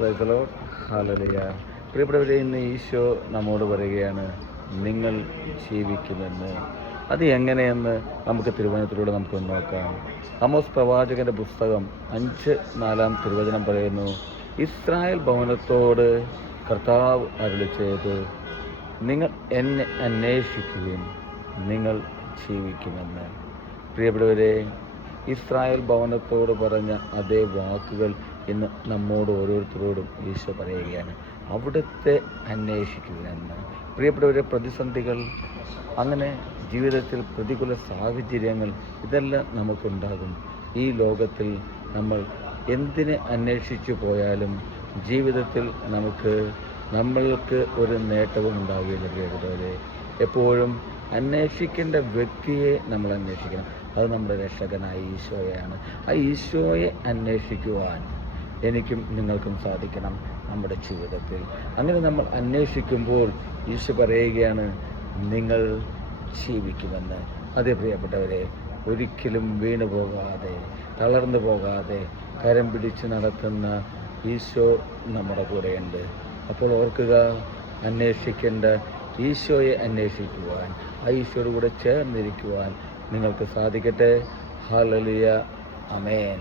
Praise the Lord. Hallelujah. പ്രിയപ്പെട്ടവരെ, ഇന്ന് ഈശോ നമ്മോട് പറയുകയാണ്, നിങ്ങൾ ജീവിക്കുമെന്ന്. അത് എങ്ങനെയെന്ന് നമുക്ക് തിരുവചനത്തിലൂടെ നമുക്ക് നോക്കാം. ആമോസ് പ്രവാചകന്റെ പുസ്തകം 5:4 തിരുവചനം പറയുന്നു, ഇസ്രായേൽ ഭവനത്തോട് കർത്താവ് അരുളിച്ചെയ്തു, നിങ്ങൾ എന്നെ അന്വേഷിക്കുകയും നിങ്ങൾ ജീവിക്കുമെന്ന്. പ്രിയപ്പെട്ടവരെ, ഇസ്രായേൽ ഭവനത്തോട് പറഞ്ഞ അതേ വാക്കുകൾ ഇന്ന് നമ്മോട് ഓരോരുത്തരോടും ഈശോ പറയുകയാണ്, അവിടുത്തെ അന്വേഷിക്കുമെന്ന്. പ്രിയപ്പെട്ടവരെ, പ്രതിസന്ധികൾ, അങ്ങനെ ജീവിതത്തിൽ പ്രതികൂല സാഹചര്യങ്ങൾ, ഇതെല്ലാം നമുക്കുണ്ടാകും. ഈ ലോകത്തിൽ നമ്മൾ എന്തിനെ അന്വേഷിച്ചു പോയാലും ജീവിതത്തിൽ നമ്മൾക്ക് ഒരു നേട്ടവും ഉണ്ടാവുകയില്ല. പ്രിയപ്പെട്ടവരെ, എപ്പോഴും അന്വേഷിക്കേണ്ട വ്യക്തിയെ നമ്മൾ അന്വേഷിക്കണം. അത് നമ്മുടെ രക്ഷകനായ ഈശോയാണ്. ആ ഈശോയെ അന്വേഷിക്കുവാൻ എനിക്കും നിങ്ങൾക്കും സാധിക്കണം നമ്മുടെ ജീവിതത്തിൽ. അങ്ങനെ നമ്മൾ അന്വേഷിക്കുമ്പോൾ ഈശോ പറയുകയാണ്, നിങ്ങൾ ജീവിക്കുമെന്ന്. അതേ പ്രിയപ്പെട്ടവരെ, ഒരിക്കലും വീണു പോകാതെ, തളർന്നു പോകാതെ കരം പിടിച്ച് നടത്തുന്ന ഈശോ നമ്മുടെ കൂടെയുണ്ട്. അപ്പോൾ ഓർക്കുക, അന്വേഷിക്കേണ്ട ഈശോയെ അന്വേഷിക്കുവാൻ, ആ ഈശോയുടെ കൂടെ ചേർന്നിരിക്കുവാൻ നിങ്ങൾക്ക് സാധിക്കട്ടെ. ഹല്ലേലൂയ. ആമേൻ.